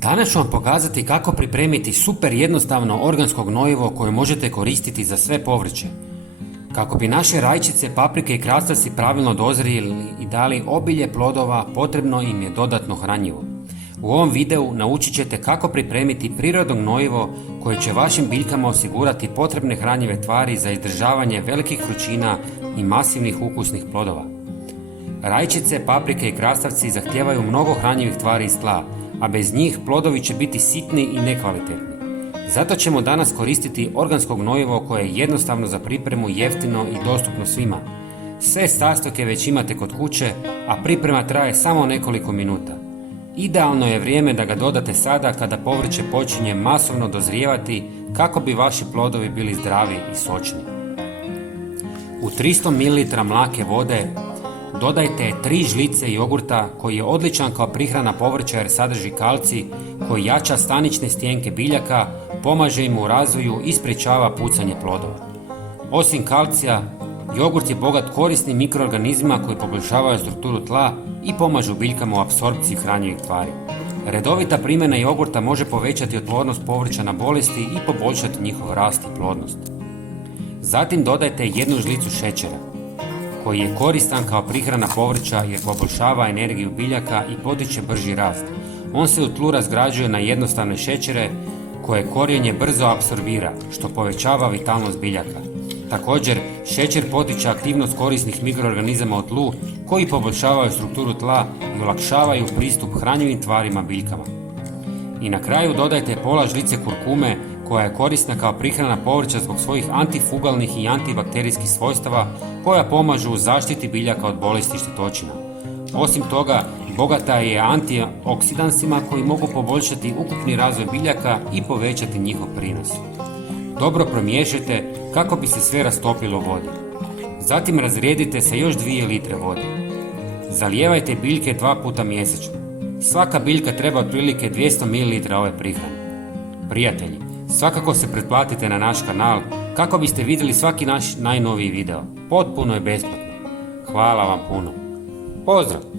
Danas ću vam pokazati kako pripremiti super jednostavno organsko gnojivo koje možete koristiti za sve povrće. Kako bi naše rajčice, paprike i krastavci pravilno dozrijeli i dali obilje plodova, potrebno im je dodatno hranjivo. U ovom videu naučit ćete kako pripremiti prirodno gnojivo koje će vašim biljkama osigurati potrebne hranjive tvari za izdržavanje velikih vrućina i masivnih ukusnih plodova. Rajčice, paprike i krastavci zahtijevaju mnogo hranjivih tvari iz tla, a bez njih plodovi će biti sitni i nekvalitetni. Zato ćemo danas koristiti organsko gnojivo koje je jednostavno za pripremu, jeftino i dostupno svima. Sve sastojke već imate kod kuće, a priprema traje samo nekoliko minuta. Idealno je vrijeme da ga dodate sada kada povrće počinje masovno dozrijevati kako bi vaši plodovi bili zdravi i sočni. U 300 ml mlake vode dodajte 3 žlice jogurta koji je odličan kao prihrana povrća jer sadrži kalcij koji jača stanične stjenke biljaka, pomaže im u razvoju i sprječava pucanje plodova. Osim kalcija, jogurt je bogat korisnim mikroorganizmima koji poboljšavaju strukturu tla i pomažu biljkama u apsorpciji hranjivih tvari. Redovita primjena jogurta može povećati otpornost povrća na bolesti i poboljšati njihov rast i plodnost. Zatim dodajte 1 žlicu šećera, koji je koristan kao prihrana povrća jer poboljšava energiju biljaka i potiče brži rast. On se u tlu razgrađuje na jednostavne šećere koje korijenje brzo apsorbira, što povećava vitalnost biljaka. Također, šećer potiče aktivnost korisnih mikroorganizama u tlu koji poboljšavaju strukturu tla i olakšavaju pristup hranjivim tvarima biljkama. I na kraju dodajte pola žlice kurkume koja je korisna kao prihrana povrća zbog svojih antifugalnih i antibakterijskih svojstava koja pomažu u zaštiti biljaka od bolesti i štetočina. Osim toga, bogata je antioksidansima koji mogu poboljšati ukupni razvoj biljaka i povećati njihov prinos. Dobro promiješajte kako bi se sve rastopilo u vodi. Zatim razrijedite sa još 2 litre vode. Zalijevajte biljke 2 puta mjesečno. Svaka biljka treba otprilike 200 ml ove prihrane. Prijatelji, svakako se pretplatite na naš kanal kako biste vidjeli svaki naš najnoviji video. Potpuno je besplatno. Hvala vam puno. Pozdrav!